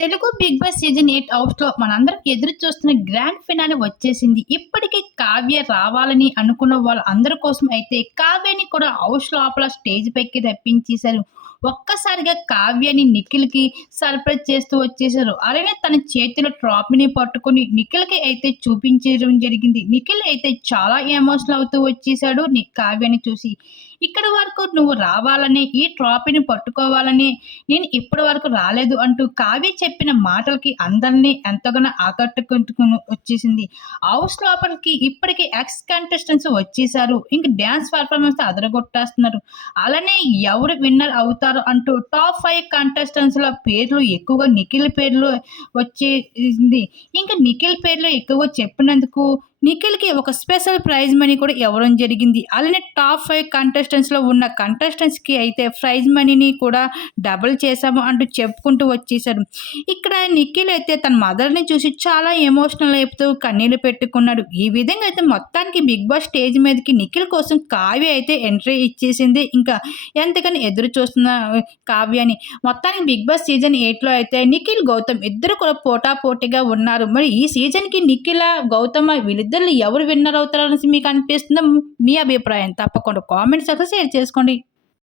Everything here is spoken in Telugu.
Telugu Bigg Boss season eight హౌస్లో మనందరం ఎదురు చూస్తున్న గ్రాండ్ ఫినాలే వచ్చేసింది. ఇప్పటికే కావ్య రావాలని అనుకున్న వాళ్ళందరి కోసం అయితే కావ్యని కూడా హౌస్ లోపల స్టేజ్ పైకి రప్పించేశారు. ఒక్కసారిగా కావ్యని నిఖిల్కి సర్ప్రైజ్ చేస్తూ వచ్చేసారు అలానే తన చేతిలో ట్రాఫీని పట్టుకొని నిఖిల్కి అయితే చూపించడం జరిగింది. నిఖిల్ అయితే చాలా ఎమోషనల్ అవుతూ వచ్చేసాడు కావ్యని చూసి. ఇక్కడ వరకు నువ్వు రావాలని ఈ ట్రాఫీని పట్టుకోవాలని నేను ఇప్పటి వరకు రాలేదు అంటూ కావ్య చెప్పిన మాటలకి అందరినీ ఎంతగానో ఆకట్టుకుంటుకుని వచ్చేసింది. హౌస్ లోపలికి ఇప్పటికి ఎక్స్ కంటెస్టెంట్స్ వచ్చేసారు ఇంక డ్యాన్స్ పర్ఫార్మెన్స్ అదరగొట్టేస్తున్నారు. అలానే ఎవరు విన్నర్ అవుతారు అంటూ టాప్ ఫైవ్ కంటెస్టెంట్స్లో పేర్లు ఎక్కువగా నిఖిల్ పేర్లు వచ్చేసింది. ఇంకా నిఖిల్ పేర్లు ఎక్కువగా చెప్పినందుకు నిఖిల్కి ఒక స్పెషల్ ప్రైజ్ మనీ కూడా ఇవ్వడం జరిగింది. అలానే టాప్ ఫైవ్ కంటెస్టెంట్స్లో ఉన్న కంటెస్టెంట్స్కి అయితే ప్రైజ్ మనీని కూడా డబుల్ చేశాము అంటూ చెప్పుకుంటూ వచ్చేసాడు ఇక్కడ నిఖిల్ అయితే తన మదర్ని చూసి చాలా ఎమోషనల్ అయిపోతూ కన్నీళ్ళు పెట్టుకున్నాడు. ఈ విధంగా అయితే మొత్తానికి బిగ్ బాస్ స్టేజ్ మీదకి నిఖిల్ కోసం కావ్య అయితే ఎంట్రీ ఇచ్చేసింది. ఇంకా ఎంతగానో ఎదురు చూస్తున్న కావ్యని. మొత్తానికి బిగ్ బాస్ సీజన్ ఎయిట్లో అయితే నిఖిల్ గౌతమ్ ఇద్దరు కూడా పోటాపోటీగా ఉన్నారు. మరి ఈ సీజన్కి నిఖిల గౌతమ వీళ్ళిద్దరు ఎవరు విన్నర్ అవుతారనేసి మీకు అనిపిస్తుందో మీ అభిప్రాయం. తప్పకుండా కామెంట్స్ షేర్ చేసుకోండి.